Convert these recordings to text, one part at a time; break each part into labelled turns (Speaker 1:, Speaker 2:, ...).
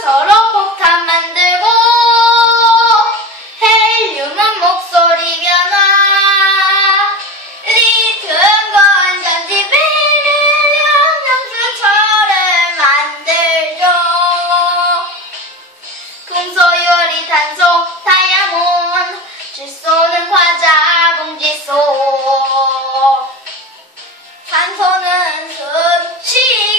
Speaker 1: 서로 폭탄 만들고 헬륨은 목소리 변화. 리튬 건전지 베를륨 향수철을 만들죠. 금소 유리 탄소 다이아몬드 질소는 화자 봉지소. 탄소는 숨쉬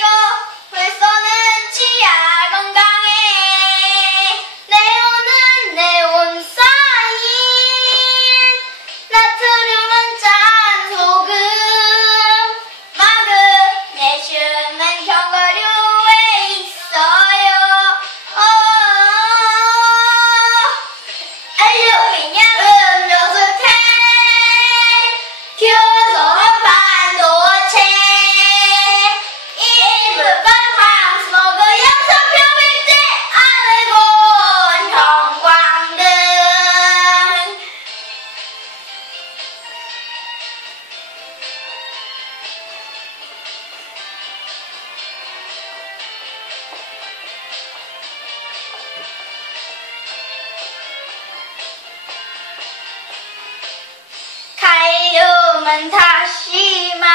Speaker 1: 他西马，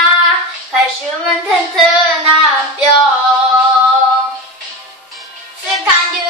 Speaker 1: 开始问腾腾那表，是看丢。